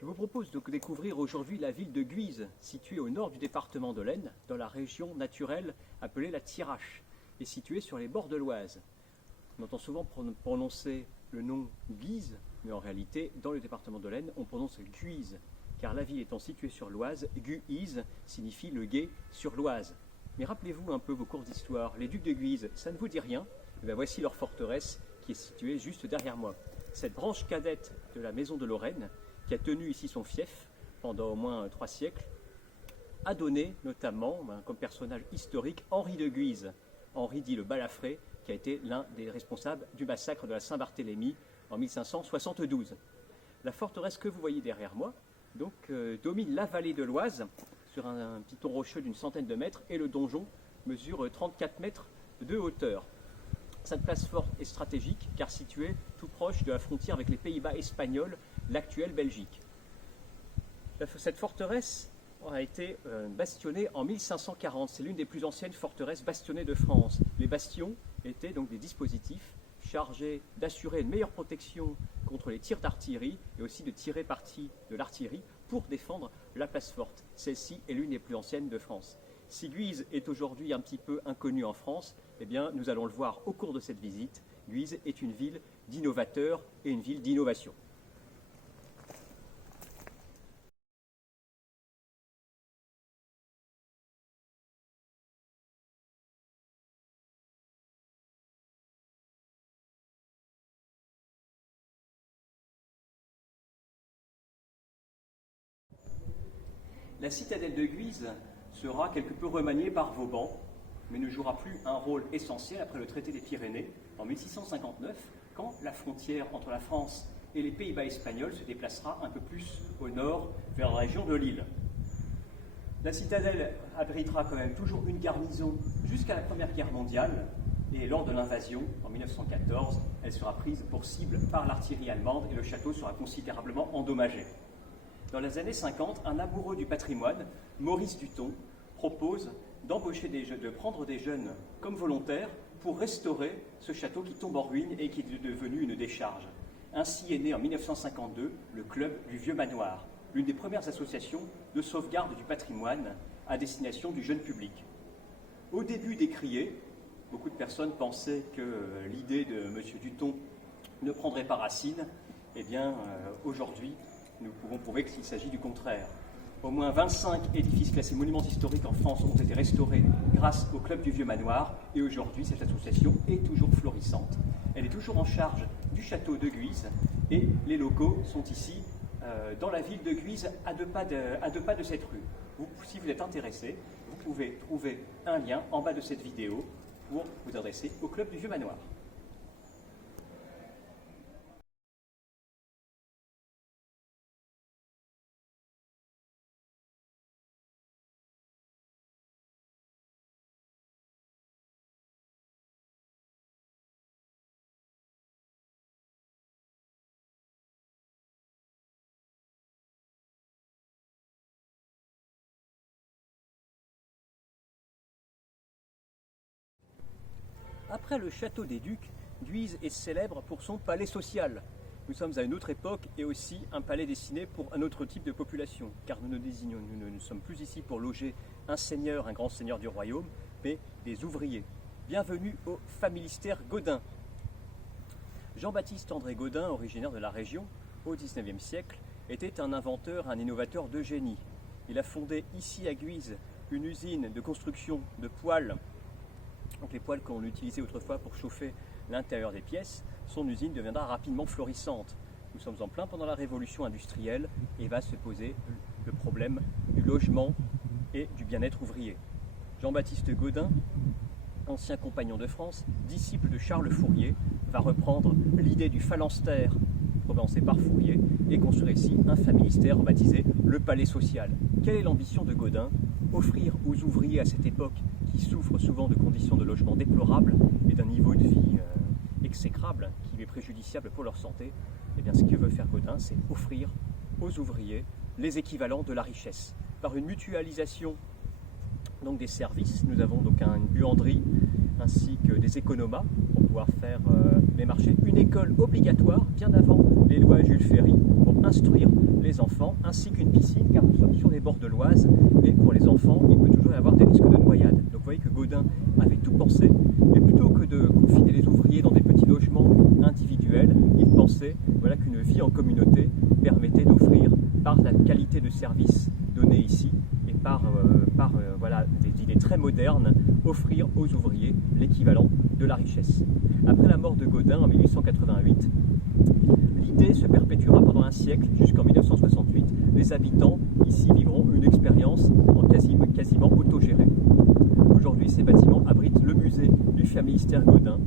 Je vous propose de découvrir aujourd'hui la ville de Guise, située au nord du département de l'Aisne, dans la région naturelle appelée la Thiérache, et située sur les bords de l'Oise. On entend souvent prononcer le nom Guise, mais en réalité, dans le département de l'Aisne, on prononce Guise, car la ville étant située sur l'Oise, Guise signifie le gué sur l'Oise. Mais rappelez-vous un peu vos cours d'histoire, les ducs de Guise, ça ne vous dit rien? Et bien voici leur forteresse qui est située juste derrière moi. Cette branche cadette de la maison de Lorraine, qui a tenu ici son fief pendant au moins 3 siècles, a donné notamment comme personnage historique Henri de Guise, Henri dit le Balafré, qui a été l'un des responsables du massacre de la Saint-Barthélemy en 1572. La forteresse que vous voyez derrière moi donc, domine la vallée de l'Oise sur un piton rocheux d'une centaine de mètres, et le donjon mesure 34 mètres de hauteur. Cette place forte est stratégique car située tout proche de la frontière avec les Pays-Bas espagnols, l'actuelle Belgique. Cette forteresse a été bastionnée en 1540. C'est l'une des plus anciennes forteresses bastionnées de France. Les bastions étaient donc des dispositifs chargés d'assurer une meilleure protection contre les tirs d'artillerie et aussi de tirer parti de l'artillerie pour défendre la place forte. Celle-ci est l'une des plus anciennes de France. Si Guise est aujourd'hui un petit peu inconnue en France, eh bien, nous allons le voir au cours de cette visite. Guise est une ville d'innovateurs et une ville d'innovation. La citadelle de Guise sera quelque peu remaniée par Vauban, mais ne jouera plus un rôle essentiel après le traité des Pyrénées en 1659, quand la frontière entre la France et les Pays-Bas espagnols se déplacera un peu plus au nord, vers la région de Lille. La citadelle abritera quand même toujours une garnison jusqu'à la Première Guerre mondiale, et lors de l'invasion, en 1914, elle sera prise pour cible par l'artillerie allemande et le château sera considérablement endommagé. Dans les années 50, un amoureux du patrimoine, Maurice Duton, propose de prendre des jeunes comme volontaires pour restaurer ce château qui tombe en ruine et qui est devenu une décharge. Ainsi est né en 1952 le Club du Vieux Manoir, l'une des premières associations de sauvegarde du patrimoine à destination du jeune public. Au début décrié, beaucoup de personnes pensaient que l'idée de M. Duton ne prendrait pas racine. Eh bien, aujourd'hui, nous pouvons prouver qu'il s'agit du contraire. Au moins 25 édifices classés monuments historiques en France ont été restaurés grâce au Club du Vieux Manoir, et aujourd'hui cette association est toujours florissante. Elle est toujours en charge du château de Guise et les locaux sont ici dans la ville de Guise, à deux pas de cette rue. Si vous êtes intéressé, vous pouvez trouver un lien en bas de cette vidéo pour vous adresser au Club du Vieux Manoir. Après le château des Ducs, Guise est célèbre pour son palais social. Nous sommes à une autre époque et aussi un palais destiné pour un autre type de population, car nous ne sommes plus ici pour loger un seigneur, un grand seigneur du royaume, mais des ouvriers. Bienvenue au familistère Gaudin. Jean-Baptiste André Gaudin, originaire de la région, au XIXe siècle, était un inventeur, un innovateur de génie. Il a fondé ici à Guise une usine de construction de poêles, donc les poêles qu'on utilisait autrefois pour chauffer l'intérieur des pièces. Son usine deviendra rapidement florissante. Nous sommes en plein pendant la révolution industrielle et va se poser le problème du logement et du bien-être ouvrier. Jean-Baptiste Gaudin, ancien compagnon de France, disciple de Charles Fourier, va reprendre l'idée du phalanstère prononcé par Fourier et construire ici un familistère baptisé le Palais Social. Quelle est l'ambition de Gaudin? Offrir aux ouvriers à cette époque, qui souffrent souvent de conditions de logement déplorables et d'un niveau de vie exécrable qui est préjudiciable pour leur santé, eh bien, ce que veut faire Gaudin, c'est offrir aux ouvriers les équivalents de la richesse. Par une mutualisation donc, des services, nous avons donc une buanderie ainsi que des économas pour pouvoir faire mais marchait une école obligatoire bien avant les lois Jules Ferry pour instruire les enfants, ainsi qu'une piscine, car nous sommes sur les bords de l'Oise, et pour les enfants, il peut toujours y avoir des risques de noyade. Donc vous voyez que Gaudin avait tout pensé, et plutôt que de confiner les ouvriers dans des petits logements individuels, il pensait voilà, qu'une vie en communauté permettait d'offrir, par la qualité de service donné ici, et par voilà, des idées très modernes, offrir aux ouvriers l'équivalent de la richesse. Après la mort de Gaudin en 1888, l'idée se perpétuera pendant un siècle jusqu'en 1968. Les habitants ici vivront une expérience en quasiment autogérée. Aujourd'hui, ces bâtiments abritent le musée du familistère Gaudin